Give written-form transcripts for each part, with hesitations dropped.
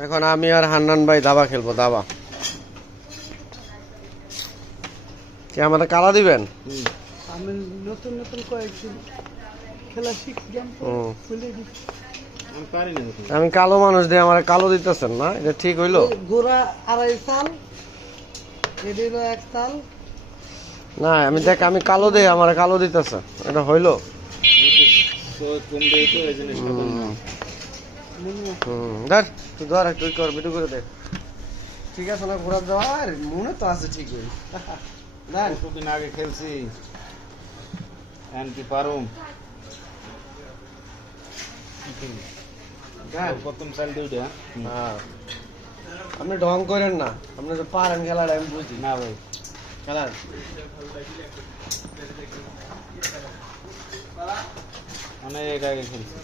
এখন আমি আর হান্নান ভাই দাবা খেলবো। দাবা কি আমাদের কালা দিবেন? আমি নতুন নতুন কয়েকদিন খেলা শিখলাম তো খুলে দিচ্ছি। আমি পারি না। আমি কালো মানুষ দিয়ে আমার কালো দিতেছেন না, এটা ঠিক হইলো? গোড়া 2.5 সাল, এদিকে 1 সাল। না আমি দেখ, আমি কালো দিয়ে আমার কালো দিতেছে, এটা হইলো? কম দেয় তো এই জিনিসটা কম না। ধর তুই ধর, তুই কর, ভিডিও করে দে। ঠিক আছে না ঘোরা যাওয়ার মনে তো আছে ঠিকই। কতদিন আগে খেলছি, এনপি পারুম প্রথম সাল দুইটা। হ্যাঁ আপনি ঢং করেন না, আপনি যে পারেন খেলাটা আমি বুঝি না ভাই, খেলার। অনেক আগে খেলছি।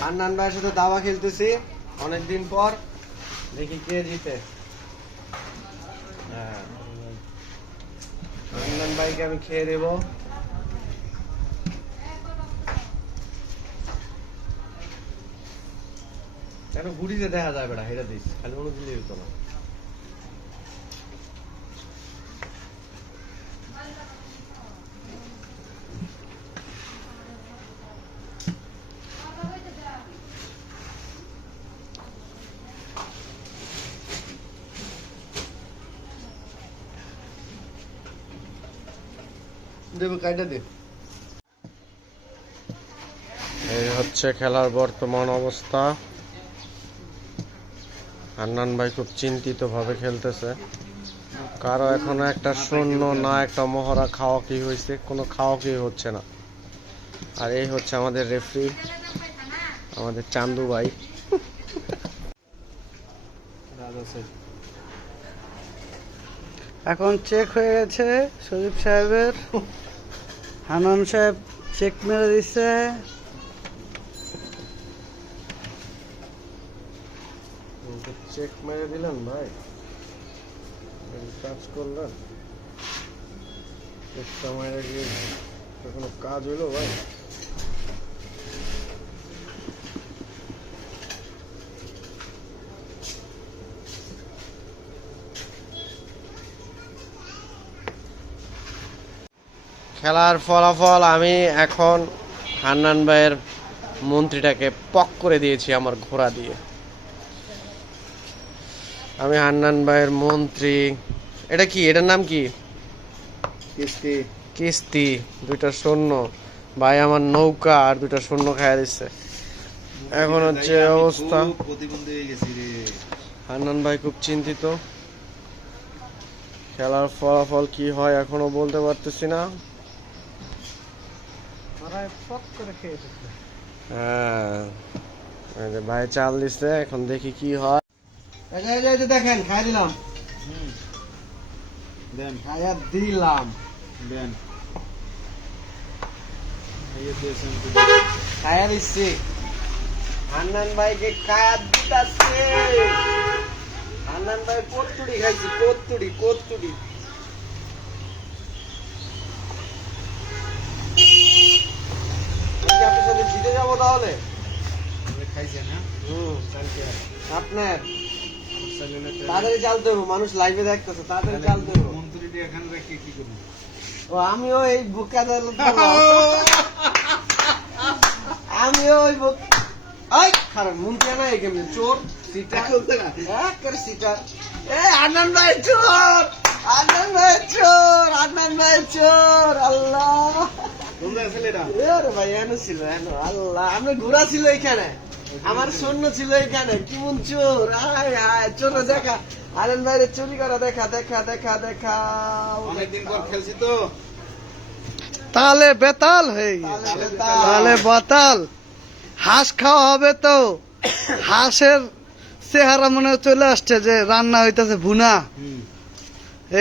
হান্নান ভাইয়ের সাথে দাবা খেলতেছি অনেকদিন পর, দেখি কে জিতে। হ্যাঁ হান্নান ভাইকে আমি খেয়ে দেবো। কেন ঘুরিতে দেখা যাবে না, হেরে দিস খালি মনে দিলে হতো না। দেবে কাইটা দে। এই হচ্ছে খেলার বর্তমান অবস্থা। হান্নান ভাই খুব চিন্তিত ভাবে খেলতেছে, কারো এখনো একটা শূন্য না একটা মহড়া খাওয়া কি হয়েছে, কোনো খাওয়া কি হচ্ছে না। আর এই হচ্ছে আমাদের রেফারি, আমাদের চান্দু ভাই। এখন চেক হয়ে গেছে শরীফ সাহেবের, হানান সাহেব চেক মেরে দিচ্ছে। চেক মেরে দিলেন ভাই, কাজ করলেন, চেকটা মেরে গিয়ে কোনো কাজ হইলো ভাই? খেলার ফলাফল আমি এখন হান্নান ভাইয়ের মন্ত্রীটাকে পক করে দিয়েছি আমার ঘোড়া দিয়ে। আমি হান্নান ভাইয়ের মন্ত্রী। এটা কি, এটার নাম কি? কিস্তি। কিস্তি। 2টা শূন্য ভাই, আমার নৌকা আর 2টা শূন্য খাইয়া দিচ্ছে। এখন হচ্ছে অবস্থা, প্রতিবন্ধী হয়ে গেছি রে। হান্নান ভাই খুব চিন্তিত। খেলার ফলাফল কি হয় এখনো বলতে পারতেছি না। হ্যাঁ এই যে ভাই চাল দিচ্ছে, এখন দেখি কি হয়। দেখেন খাই দিলাম, দেন খাইয়া দিলাম, দেন খাইয়া দিচ্ছি। হান্নান ভাইকে খাইয়া দিতাছে। হান্নান ভাই কত্তুড়ি খাইছি, কত্তুড়ি কত্তুড়ি। আপনার সাথে জিতে যাবো তাহলে। খাইছে না আপনার তাড়াতাড়ি চাল দেবো, মানুষ লাইভে দেখতেছে, তাড়াতাড়ি চাল দেবো। মন্ত্রীটি এখানে রেখে কি করবো? ও আমিও এই বুকা আমিও ওই খারাপ মুন্তিয়া না, এই কেমনি চোর সিটা একেবারে সিটা। এ আনন্দ ভাই চোর, আনন্দ ভাই চোর, আনন্দ ভাই চোর। আল্লাহ কোনটা ছেলে এটা? আরে ভাই এনে ছিল, এনে আল্লাহ আমরা ঘোরা ছিল এখানে, আমার সৈন্য ছিল এখানে। কেমন চোর, আয় আয় চোর দেখা, আনন্দ ভাইয়ের চুরি করা দেখা দেখা দেখা দেখা। অনেকদিন পর খেলছি তো। তাহলে বেতাল হয়ে গেছে, তাহলে বাতাল। হাঁস খাওয়া হবে তো, হাঁসের চেহারা মনে হয় চলে আসছে যে রান্না হইতেছে ভুনা,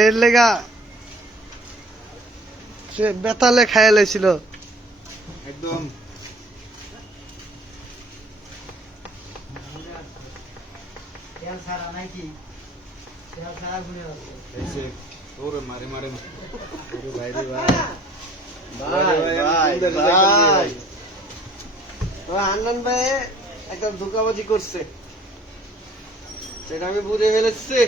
এর লেগা সে বেতালে খাইয়া লেছিল একদম। ওরে মারে মারে ভাই রে ভাই। হান্নান ভাই একটা ধোকাবাজি করছে, সেটা আমি বুঝে ফেলেছি।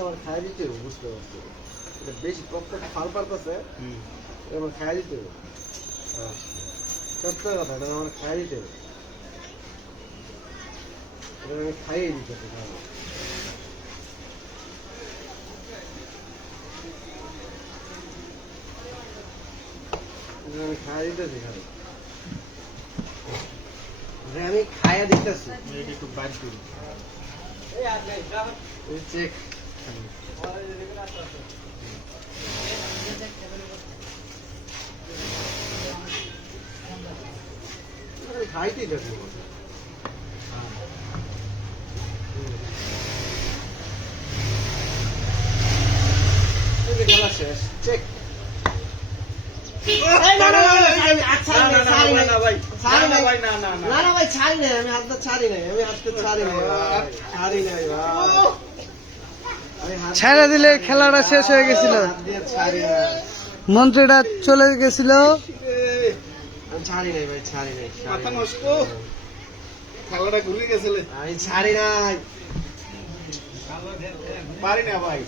আমার খাই দিতে হবে, বুঝতে পারছি এটা বেশি প্রত্যেকটা ফাল পারতেছে, আমার খাই দিতে হবে। সত্য কথা, এটা আমার খাই দিতে হবে, এটা আমি খাইয়ে দিতে হবে। আমি খাইয়া দিতেছি খালি, আমি খাইয়া দিতেছি। একটু বাইর করি। চেক খাইতে দেখো, খেলা শেষ। চেক না না ভাই, ছাড়ি নাই, আমি হাতটা ছাড়ি নাই, আমি হাতটা ছাড়ি নাই, ছাড়ি নাই ভাই। ছেড়ে দিলে খেলাটা শেষ হয়ে গেছিল, হাত দিয়ে ছাড়ি না, মন্ত্রীটা চলে গেছিল। আমি ছাড়ি নাই ভাই, ছাড়ি নাই, মাথা নষ্ট, খেলাটা ঘুরে গেছিলে। আমি ছাড়ি নাই, পারি না ভাই।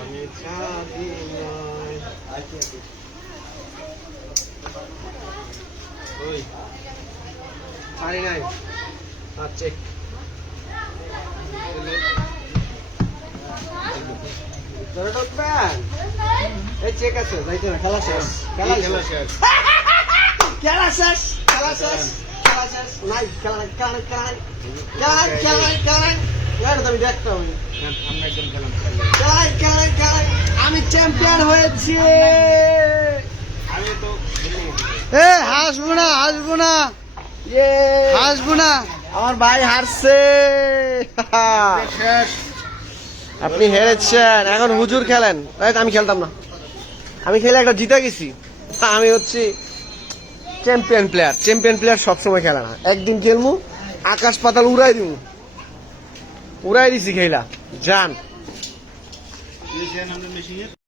আমি ছাড়ি নাই। ওই ছাড়ি নাই, চেক ধরে ঢুকবেন, এই চেক আছে, যাইতে না, খেলা শেষ, খেলা শেষ, খেলা শেষ, খেলা শেষ, খেলা শেষ, নাই খেলা নাই, খেলা নাই, খেলা নাই, খেলা নাই, খেলা নাই, খেলা নাই, এটা তো আমি দেখতাম, আমরা একদম খেলাম। খেলা নাই, খেলা নাই, খেলা নাই, আমি চ্যাম্পিয়ন হয়েছি। আমি তো এ হাসবো না, হাসবো না, ইয়ে, হাসবো না। আমার ভাই হারছে। শেষ। আপনি হেরেছেন, এখন হুজুর খেলেন। এই, আমি খেলতাম না, আমি খেলে একটা জিতে গেছি। আমি হচ্ছি চ্যাম্পিয়ন প্লেয়ার। চ্যাম্পিয়ন প্লেয়ার সবসময় খেলে না, একদিন খেলমু, আকাশ পাতাল উড়াই দিব, উড়াই দিছি খেলা। যান আমরা মেশিনের